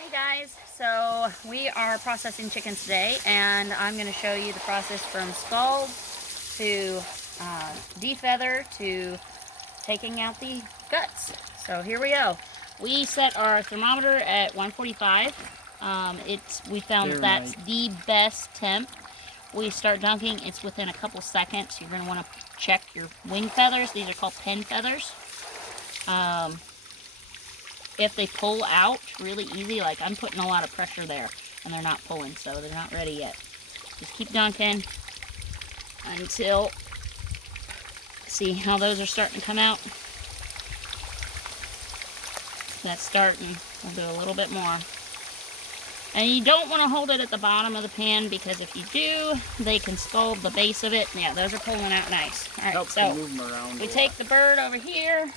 Hey guys, so we are processing chickens today, and I'm going to show you the process from scald to defeather to taking out the guts. So here we go. We set our thermometer at 145. We found that's the best temp. We start dunking, it's within a couple seconds. You're going to want to check your wing feathers. These are called pen feathers. If they pull out really easy, like I'm putting a lot of pressure there and they're not pulling, so they're not ready yet. Just keep dunking until, see how those are starting to come out? That's starting. We'll do a little bit more. And you don't want to hold it at the bottom of the pan, because if you do, they can scald the base of it. Yeah, those are pulling out nice. All right, so we take the bird over here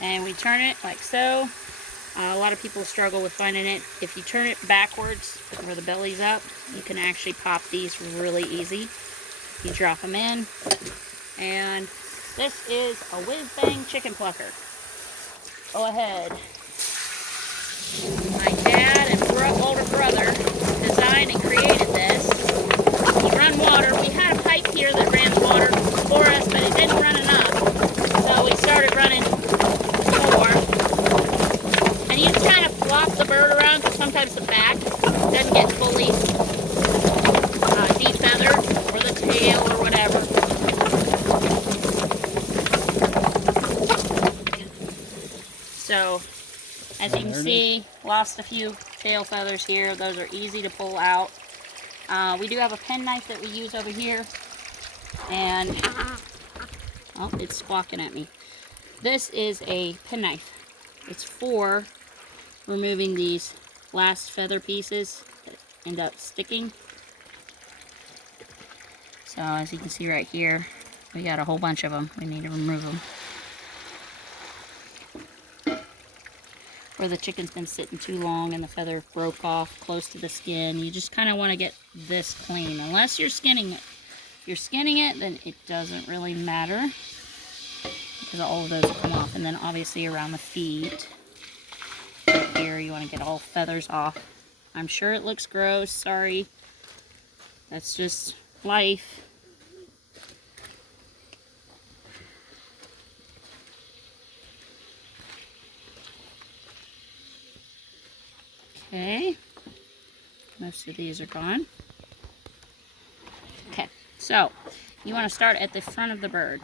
and we turn it like so. A lot of people struggle with finding it. If you turn it backwards, where the belly's up, you can actually pop these really easy. You drop them in, and this is a whiz bang chicken plucker. Go ahead. My dad and older brother designed and created this. You run water. We had a pipe here that ran water for us, but it didn't run enough. So we started running more. And you just kind of flop the bird around, because sometimes the back doesn't get fully defeathered, or the tail, or whatever. So, as you can see, lost a few tail feathers here. Those are easy to pull out. We do have a pen knife that we use over here. And, oh, it's squawking at me. This is a pen knife. It's for removing these last feather pieces that end up sticking. So, as you can see right here, we got a whole bunch of them. We need to remove them. Where the chicken's been sitting too long and the feather broke off close to the skin. You just kind of want to get this clean, unless you're skinning it. If you're skinning it, then it doesn't really matter, because all of those will come off. And then obviously around the feet, right here, you want to get all feathers off. I'm sure it looks gross, sorry. That's just life. Okay, most of these are gone. Okay, so you want to start at the front of the bird.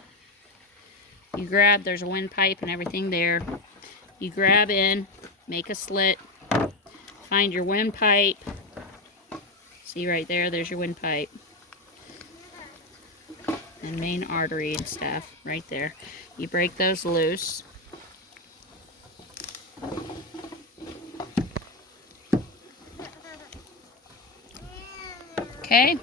You grab, there's a windpipe and everything there. You grab in, make a slit, find your windpipe. See right there, there's your windpipe. And main artery and stuff right there. You break those loose. Okay,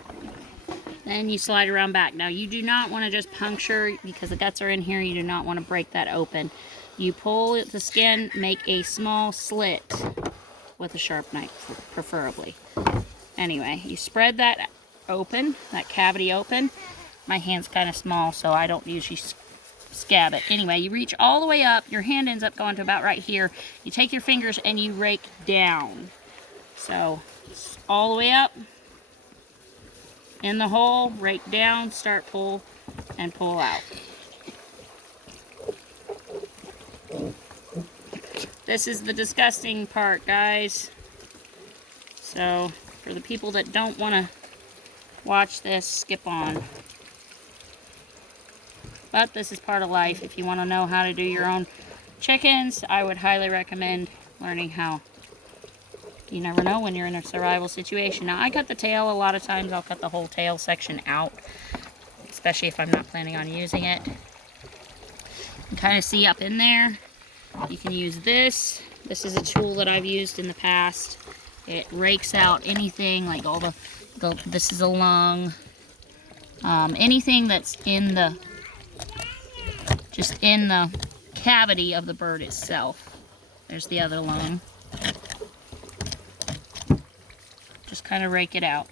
then you slide around back. Now you do not want to just puncture, because the guts are in here. You do not want to break that open. You pull the skin, make a small slit with a sharp knife, preferably. Anyway, you spread that open, that cavity open. My hand's kind of small, so I don't usually scab it. Anyway, you reach all the way up. Your hand ends up going to about right here. You take your fingers and you rake down. So, all the way up. In the hole, rake down, start pull, and pull out. This is the disgusting part, guys. So, for the people that don't want to watch this, skip on. But this is part of life. If you want to know how to do your own chickens, I would highly recommend learning how. You never know when you're in a survival situation. Now, I cut the tail. A lot of times I'll cut the whole tail section out, especially if I'm not planning on using it. You can kind of see up in there. You can use this. This is a tool that I've used in the past. It rakes out anything, like all this is a lung. Anything that's in the, just in the cavity of the bird itself. There's the other lung. Just kind of rake it out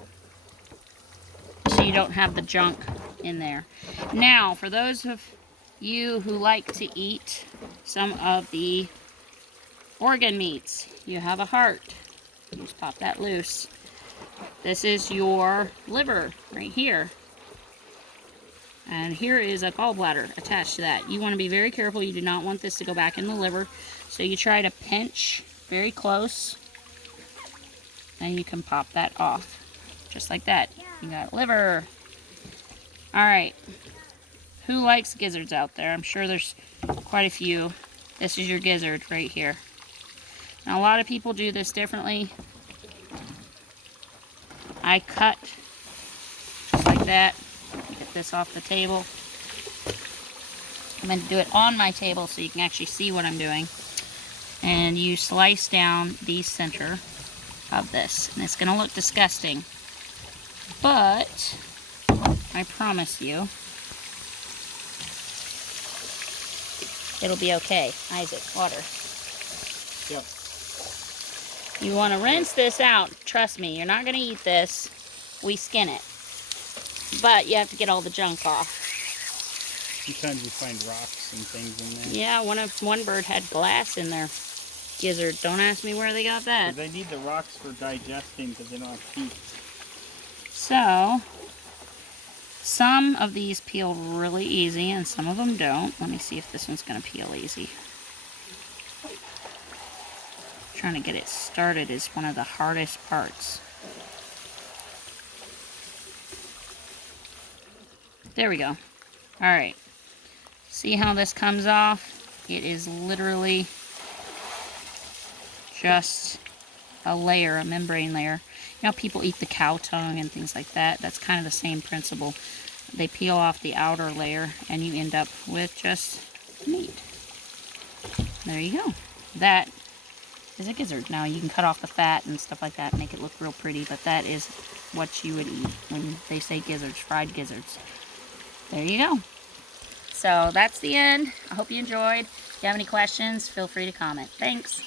so you don't have the junk in there. Now, for those of you who like to eat some of the organ meats, you have a heart. You just pop that loose. This is your liver right here. And here is a gallbladder attached to that. You want to be very careful. You do not want this to go back in the liver. So you try to pinch very close. And you can pop that off. Just like that. You got liver. Alright. Who likes gizzards out there? I'm sure there's quite a few. This is your gizzard right here. Now a lot of people do this differently. I cut just like that. Get this off the table. I'm going to do it on my table so you can actually see what I'm doing. And you slice down the center of this. And it's going to look disgusting. But I promise you, it'll be okay. Isaac, water. Yep. You want to rinse this out. Trust me, you're not going to eat this. We skin it. But you have to get all the junk off. Sometimes you find rocks and things in there. Yeah, one bird had glass in their gizzard. Don't ask me where they got that. They need the rocks for digesting because they don't have teeth. So, some of these peel really easy and some of them don't. Let me see if this one's going to peel easy. Trying to get it started is one of the hardest parts. There we go. Alright. See how this comes off? It is literally just a layer, a membrane layer. You know, people eat the cow tongue and things like that. That's kind of the same principle. They peel off the outer layer and you end up with just meat. There you go. That is a gizzard. Now you can cut off the fat and stuff like that, make it look real pretty, but that is what you would eat when they say gizzards, fried gizzards. There you go. So that's the end. I hope you enjoyed. If you have any questions, feel free to comment. Thanks.